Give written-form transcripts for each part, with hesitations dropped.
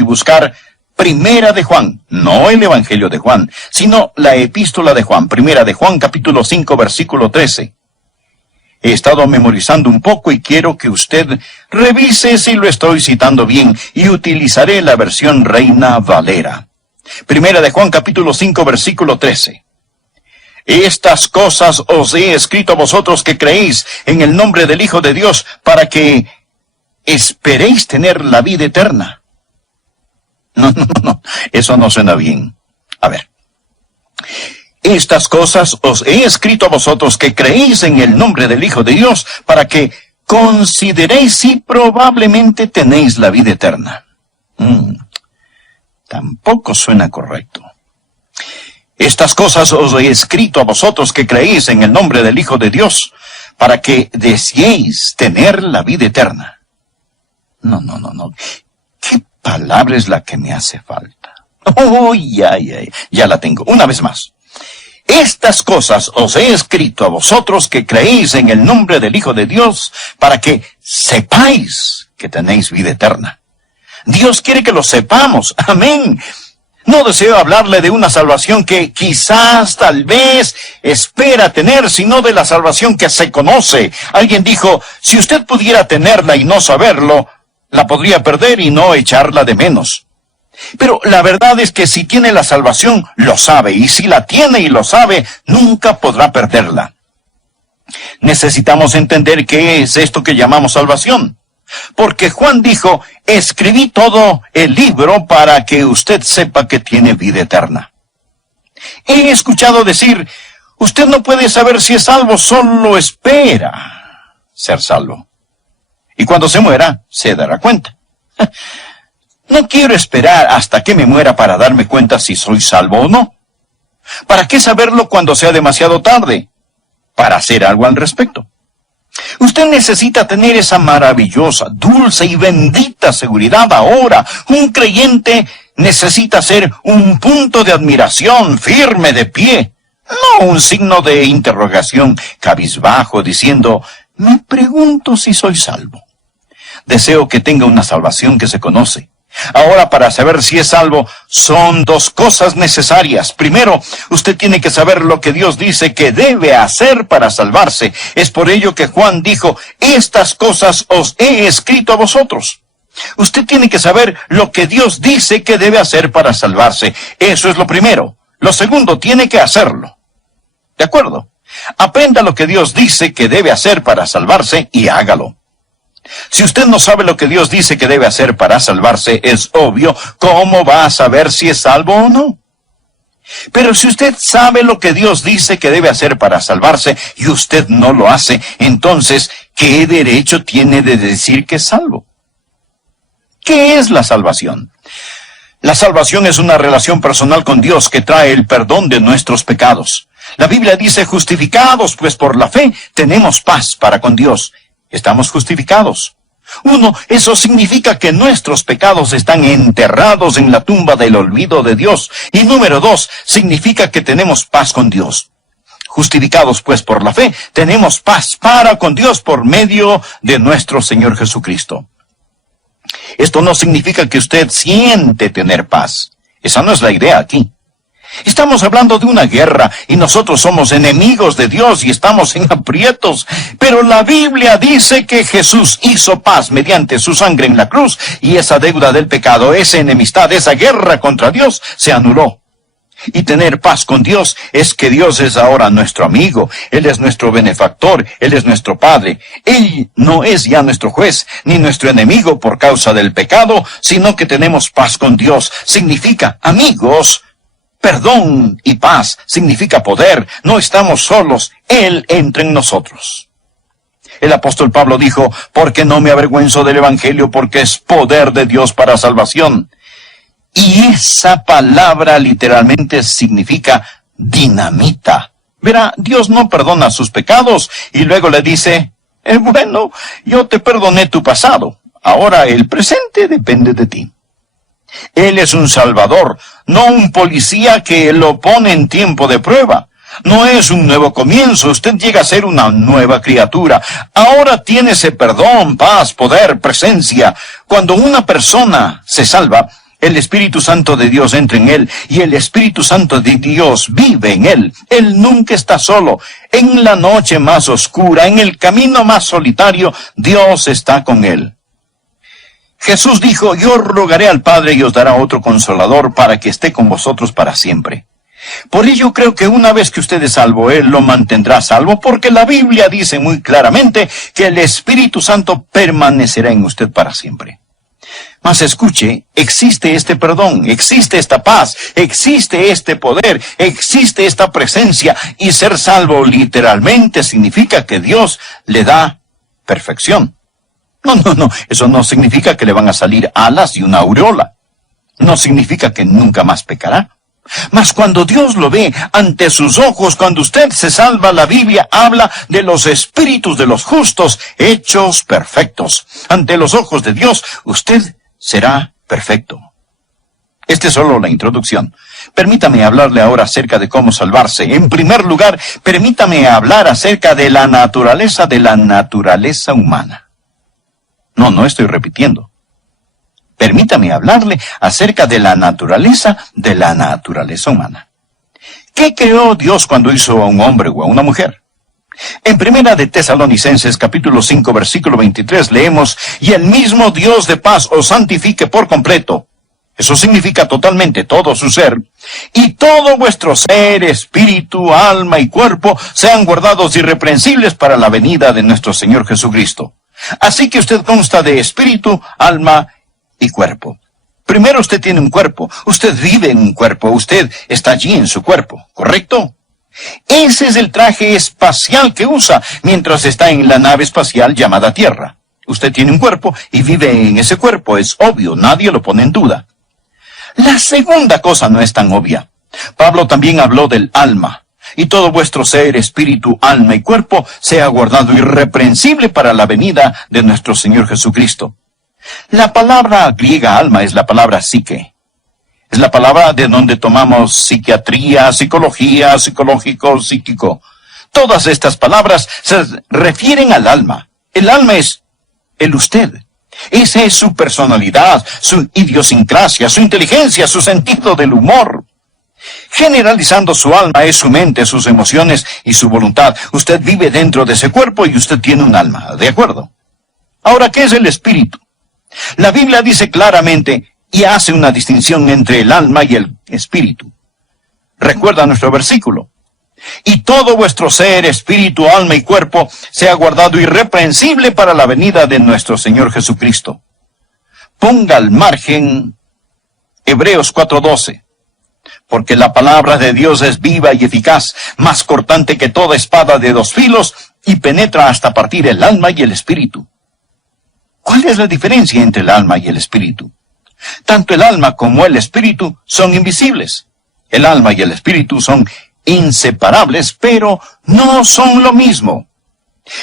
y buscar Primera de Juan, no el Evangelio de Juan, sino la Epístola de Juan, Primera de Juan, capítulo 5, versículo 13. He estado memorizando un poco y quiero que usted revise si lo estoy citando bien, y utilizaré la versión Reina Valera. Primera de Juan, capítulo 5, versículo 13. Estas cosas os he escrito a vosotros que creéis en el nombre del Hijo de Dios, para que esperéis tener la vida eterna. No, eso no suena bien. A ver. Estas cosas os he escrito a vosotros que creéis en el nombre del Hijo de Dios, para que consideréis si probablemente tenéis la vida eterna. Tampoco suena correcto. Estas cosas os he escrito a vosotros que creéis en el nombre del Hijo de Dios, para que deseéis tener la vida eterna. No. ¿Qué palabra es la que me hace falta? Ya la tengo. Una vez más. Estas cosas os he escrito a vosotros que creéis en el nombre del Hijo de Dios, para que sepáis que tenéis vida eterna. Dios quiere que lo sepamos. Amén. No deseo hablarle de una salvación que quizás, tal vez, espera tener, sino de la salvación que se conoce. Alguien dijo, si usted pudiera tenerla y no saberlo, la podría perder y no echarla de menos. Pero la verdad es que si tiene la salvación, lo sabe, y si la tiene y lo sabe, nunca podrá perderla. Necesitamos entender qué es esto que llamamos salvación. Porque Juan dijo, escribí todo el libro para que usted sepa que tiene vida eterna. He escuchado decir, usted no puede saber si es salvo, solo espera ser salvo. Y cuando se muera, se dará cuenta. No quiero esperar hasta que me muera para darme cuenta si soy salvo o no. ¿Para qué saberlo cuando sea demasiado tarde? Para hacer algo al respecto. Usted necesita tener esa maravillosa, dulce y bendita seguridad ahora. Un creyente necesita ser un punto de admiración firme de pie, no un signo de interrogación cabizbajo diciendo, me pregunto si soy salvo. Deseo que tenga una salvación que se conoce. Ahora, para saber si es salvo, son dos cosas necesarias. Primero, usted tiene que saber lo que Dios dice que debe hacer para salvarse. Es por ello que Juan dijo, estas cosas os he escrito a vosotros. Usted tiene que saber lo que Dios dice que debe hacer para salvarse. Eso es lo primero. Lo segundo, tiene que hacerlo. ¿De acuerdo? Aprenda lo que Dios dice que debe hacer para salvarse y hágalo. Si usted no sabe lo que Dios dice que debe hacer para salvarse, es obvio, ¿cómo va a saber si es salvo o no? Pero si usted sabe lo que Dios dice que debe hacer para salvarse y usted no lo hace, entonces, ¿qué derecho tiene de decir que es salvo? ¿Qué es la salvación? La salvación es una relación personal con Dios que trae el perdón de nuestros pecados. La Biblia dice, justificados, pues por la fe tenemos paz para con Dios. Estamos justificados. 1, eso significa que nuestros pecados están enterrados en la tumba del olvido de Dios. Y número 2, significa que tenemos paz con Dios. Justificados pues por la fe, tenemos paz para con Dios por medio de nuestro Señor Jesucristo. Esto no significa que usted siente tener paz. Esa no es la idea aquí. Estamos hablando de una guerra y nosotros somos enemigos de Dios y estamos en aprietos. Pero la Biblia dice que Jesús hizo paz mediante su sangre en la cruz y esa deuda del pecado, esa enemistad, esa guerra contra Dios se anuló. Y tener paz con Dios es que Dios es ahora nuestro amigo, Él es nuestro benefactor, Él es nuestro Padre. Él no es ya nuestro juez ni nuestro enemigo por causa del pecado, sino que tenemos paz con Dios. Significa amigos. Perdón y paz significa poder. No estamos solos. Él entra en nosotros. El apóstol Pablo dijo, porque no me avergüenzo del Evangelio, porque es poder de Dios para salvación. Y esa palabra literalmente significa dinamita. Verá, Dios no perdona sus pecados y luego le dice, bueno, yo te perdoné tu pasado. Ahora el presente depende de ti. Él es un salvador, no un policía que lo pone en tiempo de prueba. No es un nuevo comienzo, usted llega a ser una nueva criatura. Ahora tiene ese perdón, paz, poder, presencia. Cuando una persona se salva, el Espíritu Santo de Dios entra en él y el Espíritu Santo de Dios vive en él, él nunca está solo. En la noche más oscura, en el camino más solitario, Dios está con él. Jesús dijo, yo rogaré al Padre y os dará otro consolador para que esté con vosotros para siempre. Por ello creo que una vez que usted es salvo, Él lo mantendrá salvo, porque la Biblia dice muy claramente que el Espíritu Santo permanecerá en usted para siempre. Mas escuche, existe este perdón, existe esta paz, existe este poder, existe esta presencia, y ser salvo literalmente significa que Dios le da perfección. No, eso no significa que le van a salir alas y una aureola. No significa que nunca más pecará. Mas cuando Dios lo ve ante sus ojos, cuando usted se salva, la Biblia habla de los espíritus de los justos hechos perfectos. Ante los ojos de Dios, usted será perfecto. Esta es solo la introducción. Permítame hablarle ahora acerca de cómo salvarse. En primer lugar, permítame hablar acerca de la naturaleza humana. No estoy repitiendo. Permítame hablarle acerca de la naturaleza humana. ¿Qué creó Dios cuando hizo a un hombre o a una mujer? En Primera de Tesalonicenses, capítulo 5, versículo 23, leemos, y el mismo Dios de paz os santifique por completo. Eso significa totalmente todo su ser. Y todo vuestro ser, espíritu, alma y cuerpo sean guardados irreprensibles para la venida de nuestro Señor Jesucristo. Así que usted consta de espíritu, alma y cuerpo. Primero usted tiene un cuerpo, usted vive en un cuerpo, usted está allí en su cuerpo, ¿correcto? Ese es el traje espacial que usa mientras está en la nave espacial llamada Tierra. Usted tiene un cuerpo y vive en ese cuerpo, es obvio, nadie lo pone en duda. La segunda cosa no es tan obvia. Pablo también habló del alma. Y todo vuestro ser, espíritu, alma y cuerpo sea guardado irreprensible para la venida de nuestro Señor Jesucristo. La palabra griega alma es la palabra psique. Es la palabra de donde tomamos psiquiatría, psicología, psicológico, psíquico. Todas estas palabras se refieren al alma. El alma es el usted. Esa es su personalidad, su idiosincrasia, su inteligencia, su sentido del humor. Generalizando, su alma es su mente, sus emociones y su voluntad. Usted vive dentro de ese cuerpo y usted tiene un alma, ¿de acuerdo? Ahora, ¿qué es el espíritu? La Biblia dice claramente y hace una distinción entre el alma y el espíritu. Recuerda nuestro versículo. Y todo vuestro ser, espíritu, alma y cuerpo sea guardado irreprensible para la venida de nuestro Señor Jesucristo. Ponga al margen Hebreos 4:12. Porque la palabra de Dios es viva y eficaz, más cortante que toda espada de dos filos, y penetra hasta partir el alma y el espíritu. ¿Cuál es la diferencia entre el alma y el espíritu? Tanto el alma como el espíritu son invisibles. El alma y el espíritu son inseparables, pero no son lo mismo.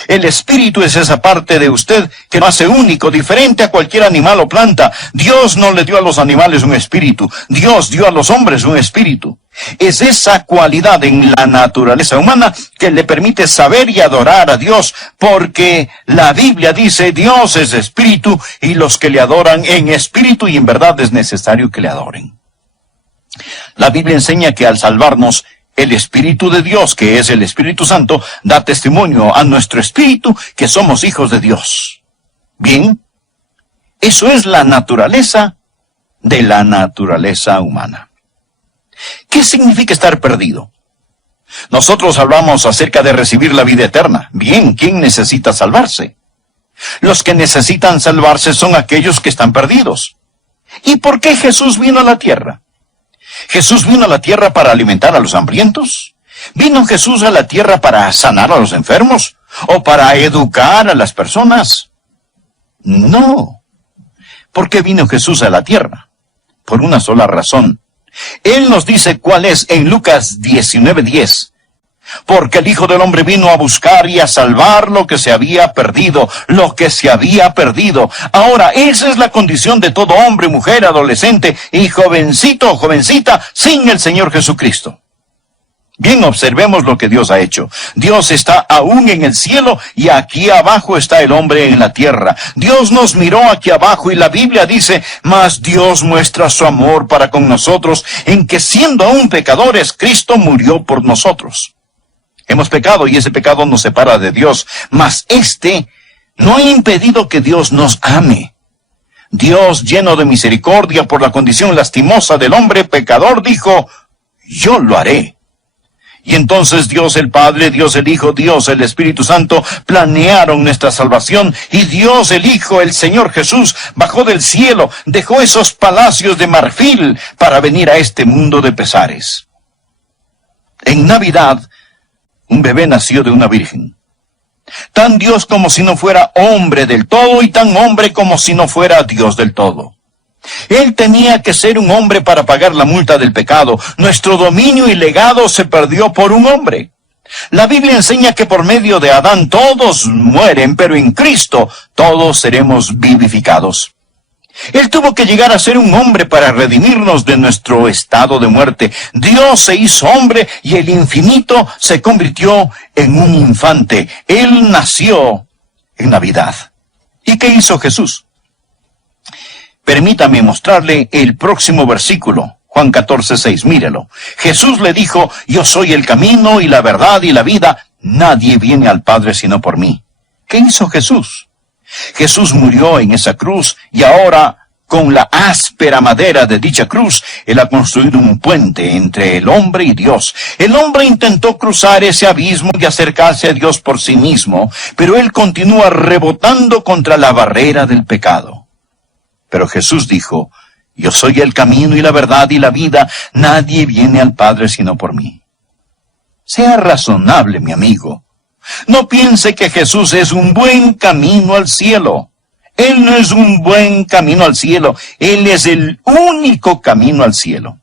El espíritu es esa parte de usted que lo hace único, diferente a cualquier animal o planta. Dios no le dio a los animales un espíritu. Dios dio a los hombres un espíritu. Es esa cualidad en la naturaleza humana que le permite saber y adorar a Dios, porque la Biblia dice, Dios es espíritu, y los que le adoran en espíritu y en verdad es necesario que le adoren. La Biblia enseña que al salvarnos, el Espíritu de Dios, que es el Espíritu Santo, da testimonio a nuestro espíritu que somos hijos de Dios. Bien, eso es la naturaleza de la naturaleza humana. ¿Qué significa estar perdido? Nosotros hablamos acerca de recibir la vida eterna. Bien, ¿quién necesita salvarse? Los que necesitan salvarse son aquellos que están perdidos. ¿Y por qué Jesús vino a la tierra? ¿Jesús vino a la tierra para alimentar a los hambrientos? ¿Vino Jesús a la tierra para sanar a los enfermos? ¿O para educar a las personas? No. ¿Por qué vino Jesús a la tierra? Por una sola razón. Él nos dice cuál es en Lucas 19:10. Porque el Hijo del Hombre vino a buscar y a salvar lo que se había perdido, lo que se había perdido. Ahora, esa es la condición de todo hombre, mujer, adolescente y jovencito o jovencita sin el Señor Jesucristo. Bien, observemos lo que Dios ha hecho. Dios está aún en el cielo y aquí abajo está el hombre en la tierra. Dios nos miró aquí abajo y la Biblia dice, mas Dios muestra su amor para con nosotros en que siendo aún pecadores, Cristo murió por nosotros. Hemos pecado y ese pecado nos separa de Dios, mas este no ha impedido que Dios nos ame. Dios, lleno de misericordia por la condición lastimosa del hombre pecador, dijo, yo lo haré. Y entonces Dios el Padre, Dios el Hijo, Dios el Espíritu Santo planearon nuestra salvación y Dios el Hijo, el Señor Jesús, bajó del cielo, dejó esos palacios de marfil para venir a este mundo de pesares. En Navidad, un bebé nació de una virgen. Tan Dios como si no fuera hombre del todo y tan hombre como si no fuera Dios del todo. Él tenía que ser un hombre para pagar la multa del pecado. Nuestro dominio y legado se perdió por un hombre. La Biblia enseña que por medio de Adán todos mueren, pero en Cristo todos seremos vivificados. Él tuvo que llegar a ser un hombre para redimirnos de nuestro estado de muerte. Dios se hizo hombre y el infinito se convirtió en un infante. Él nació en Navidad. ¿Y qué hizo Jesús? Permítame mostrarle el próximo versículo, Juan 14:6, mírelo. Jesús le dijo, yo soy el camino y la verdad y la vida, nadie viene al Padre sino por mí. ¿Qué hizo Jesús? Jesús murió en esa cruz y ahora, con la áspera madera de dicha cruz, Él ha construido un puente entre el hombre y Dios. El hombre intentó cruzar ese abismo y acercarse a Dios por sí mismo, pero Él continúa rebotando contra la barrera del pecado. Pero Jesús dijo, yo soy el camino y la verdad y la vida, nadie viene al Padre sino por mí. Sea razonable, mi amigo. No piense que Jesús es un buen camino al cielo. Él no es un buen camino al cielo, Él es el único camino al cielo.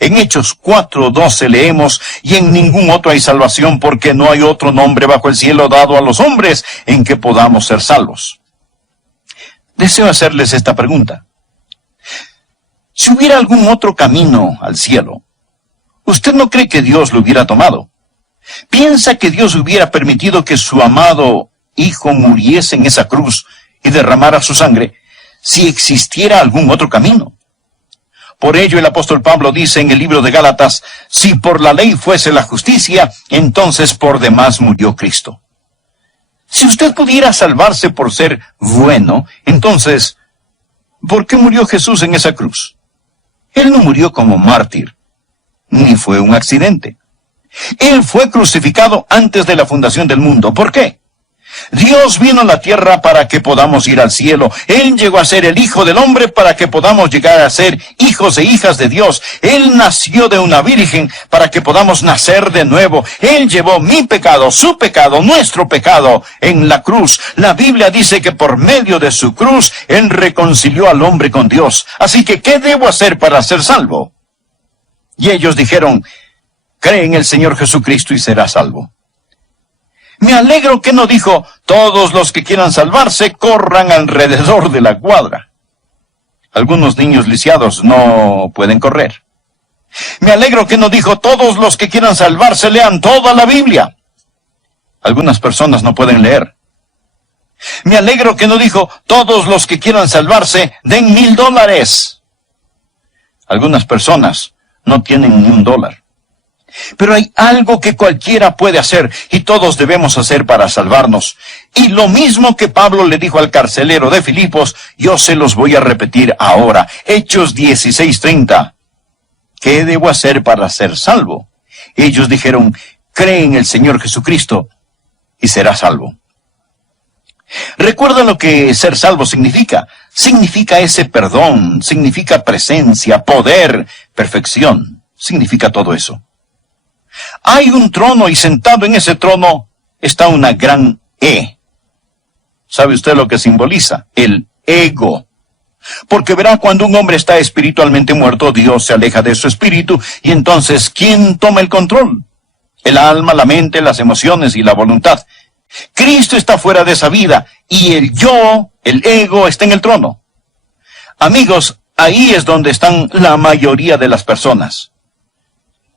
En Hechos 4:12 leemos, y en ningún otro hay salvación, porque no hay otro nombre bajo el cielo dado a los hombres en que podamos ser salvos. Deseo hacerles esta pregunta. Si hubiera algún otro camino al cielo, ¿usted no cree que Dios lo hubiera tomado? ¿Piensa que Dios hubiera permitido que su amado Hijo muriese en esa cruz y derramara su sangre si existiera algún otro camino? Por ello el apóstol Pablo dice en el libro de Gálatas, si por la ley fuese la justicia, entonces por demás murió Cristo. Si usted pudiera salvarse por ser bueno, entonces, ¿por qué murió Jesús en esa cruz? Él no murió como mártir, ni fue un accidente. Él fue crucificado antes de la fundación del mundo. ¿Por qué? Dios vino a la tierra para que podamos ir al cielo. Él llegó a ser el Hijo del Hombre para que podamos llegar a ser hijos e hijas de Dios. Él nació de una virgen para que podamos nacer de nuevo. Él llevó mi pecado, su pecado, nuestro pecado en la cruz. La Biblia dice que por medio de su cruz, Él reconcilió al hombre con Dios. Así que, ¿qué debo hacer para ser salvo? Y ellos dijeron, cree en el Señor Jesucristo y serás salvo. Me alegro que no dijo, todos los que quieran salvarse corran alrededor de la cuadra. Algunos niños lisiados no pueden correr. Me alegro que no dijo, todos los que quieran salvarse lean toda la Biblia. Algunas personas no pueden leer. Me alegro que no dijo, todos los que quieran salvarse den $1,000. Algunas personas no tienen ni $1. Pero hay algo que cualquiera puede hacer y todos debemos hacer para salvarnos. Y lo mismo que Pablo le dijo al carcelero de Filipos, yo se los voy a repetir ahora. Hechos 16:30. ¿Qué debo hacer para ser salvo? Ellos dijeron, cree en el Señor Jesucristo y serás salvo. ¿Recuerdan lo que ser salvo significa? Significa ese perdón, significa presencia, poder, perfección. Significa todo eso. Hay un trono y sentado en ese trono está una gran E. ¿Sabe usted lo que simboliza? El ego. Porque verá, cuando un hombre está espiritualmente muerto, Dios se aleja de su espíritu y entonces, ¿quién toma el control? El alma, la mente, las emociones y la voluntad. Cristo está fuera de esa vida y el yo, el ego, está en el trono. Amigos, ahí es donde están la mayoría de las personas.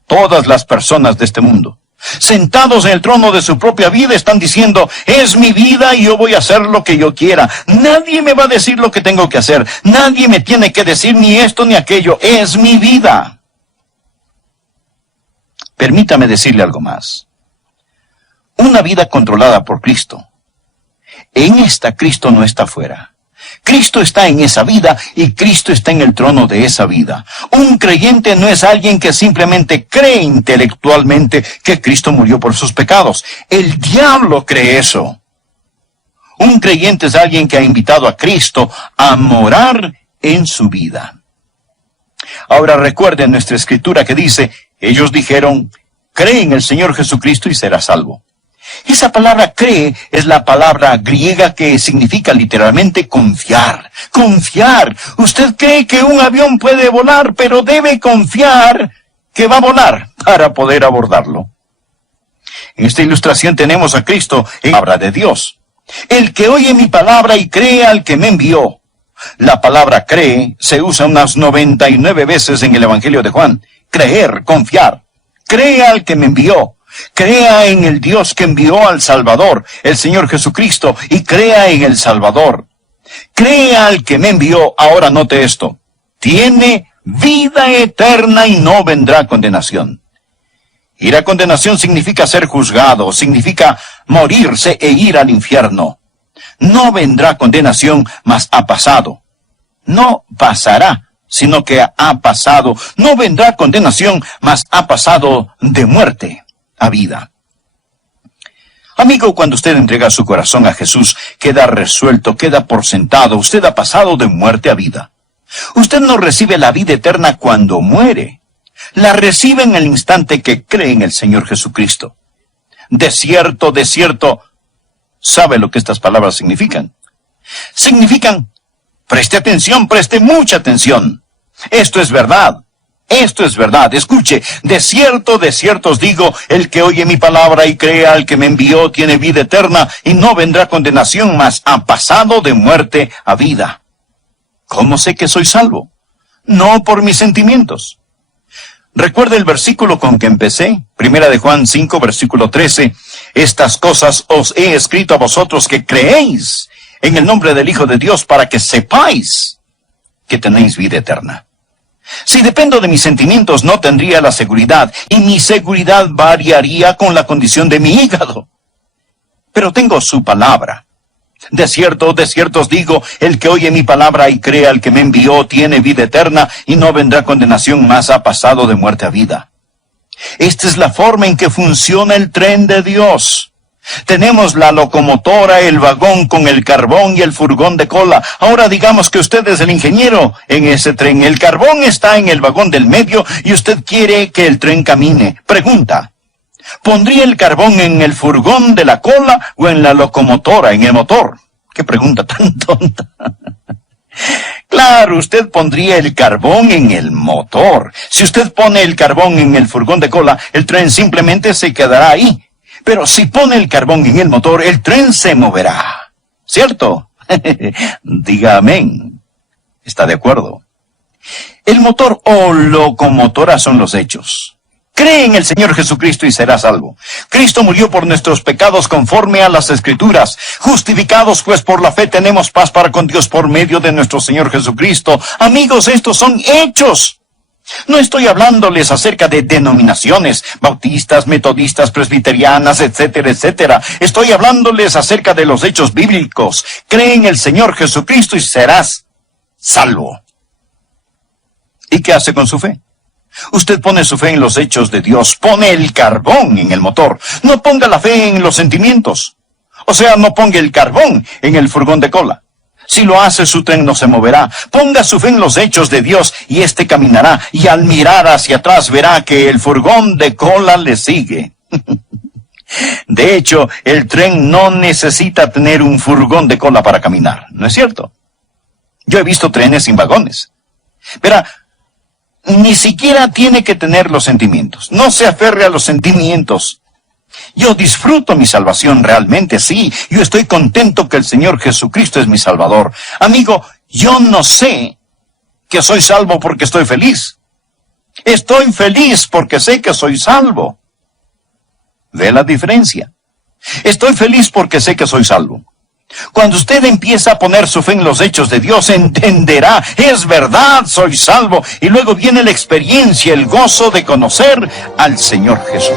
Todas las personas de este mundo, sentados en el trono de su propia vida, están diciendo, es mi vida y yo voy a hacer lo que yo quiera. Nadie me va a decir lo que tengo que hacer. Nadie me tiene que decir ni esto ni aquello. Es mi vida. Permítame decirle algo más. Una vida controlada por Cristo. En esta Cristo no está fuera. Cristo está en esa vida y Cristo está en el trono de esa vida. Un creyente no es alguien que simplemente cree intelectualmente que Cristo murió por sus pecados. El diablo cree eso. Un creyente es alguien que ha invitado a Cristo a morar en su vida. Ahora recuerden nuestra escritura que dice, ellos dijeron, cree en el Señor Jesucristo y serás salvo. Esa palabra cree es la palabra griega que significa literalmente confiar. Confiar. Usted cree que un avión puede volar, pero debe confiar que va a volar para poder abordarlo. En esta ilustración tenemos a Cristo en la palabra de Dios. El que oye mi palabra y cree al que me envió. La palabra cree se usa unas 99 veces en el Evangelio de Juan. Creer, confiar. Cree al que me envió. Crea en el Dios que envió al Salvador, el Señor Jesucristo, y crea en el Salvador. Crea al que me envió. Ahora note esto. Tiene vida eterna y no vendrá condenación. Ir a condenación significa ser juzgado, significa morirse e ir al infierno. No vendrá condenación, mas ha pasado. No pasará, sino que ha pasado. No vendrá condenación, mas ha pasado de muerte a vida. Amigo, cuando usted entrega su corazón a Jesús, queda resuelto, queda por sentado. Usted ha pasado de muerte a vida. Usted no recibe la vida eterna cuando muere. La recibe en el instante que cree en el Señor Jesucristo. De cierto, ¿sabe lo que estas palabras significan? Significan, preste atención, preste mucha atención. Esto es verdad. Esto es verdad. Escuche, de cierto os digo, el que oye mi palabra y crea al que me envió tiene vida eterna y no vendrá condenación, mas ha pasado de muerte a vida. ¿Cómo sé que soy salvo? No por mis sentimientos. Recuerda el versículo con que empecé, 1 de Juan 5, versículo 13. Estas cosas os he escrito a vosotros que creéis en el nombre del Hijo de Dios para que sepáis que tenéis vida eterna. Si dependo de mis sentimientos, no tendría la seguridad, y mi seguridad variaría con la condición de mi hígado. Pero tengo su palabra. De cierto os digo, el que oye mi palabra y cree al que me envió tiene vida eterna, y no vendrá condenación, mas ha pasado de muerte a vida. Esta es la forma en que funciona el tren de Dios. Tenemos la locomotora, el vagón con el carbón y el furgón de cola. Ahora digamos que usted es el ingeniero en ese tren. El carbón está en el vagón del medio y usted quiere que el tren camine. Pregunta, ¿pondría el carbón en el furgón de la cola o en la locomotora, en el motor? ¿Qué pregunta tan tonta? Claro, usted pondría el carbón en el motor. Si usted pone el carbón en el furgón de cola, el tren simplemente se quedará ahí. Pero si pone el carbón en el motor, el tren se moverá. ¿Cierto? Diga amén. ¿Está de acuerdo? El motor o locomotora son los hechos. Cree en el Señor Jesucristo y serás salvo. Cristo murió por nuestros pecados conforme a las Escrituras. Justificados pues por la fe tenemos paz para con Dios por medio de nuestro Señor Jesucristo. Amigos, estos son hechos. No estoy hablándoles acerca de denominaciones, bautistas, metodistas, presbiterianas, etcétera, etcétera. Estoy hablándoles acerca de los hechos bíblicos. Cree en el Señor Jesucristo y serás salvo. ¿Y qué hace con su fe? Usted pone su fe en los hechos de Dios, pone el carbón en el motor. No ponga la fe en los sentimientos. O sea, no ponga el carbón en el furgón de cola. Si lo hace, su tren no se moverá. Ponga su fe en los hechos de Dios y éste caminará. Y al mirar hacia atrás verá que el furgón de cola le sigue. De hecho, el tren no necesita tener un furgón de cola para caminar. ¿No es cierto? Yo he visto trenes sin vagones. Verá, ni siquiera tiene que tener los sentimientos. No se aferre a los sentimientos. Yo disfruto mi salvación realmente, sí. Yo estoy contento que el Señor Jesucristo es mi Salvador. Amigo, yo no sé que soy salvo porque estoy feliz. Estoy feliz porque sé que soy salvo. ¿Ve la diferencia? Estoy feliz porque sé que soy salvo. Cuando usted empieza a poner su fe en los hechos de Dios, entenderá, es verdad, soy salvo. Y luego viene la experiencia, el gozo de conocer al Señor Jesús.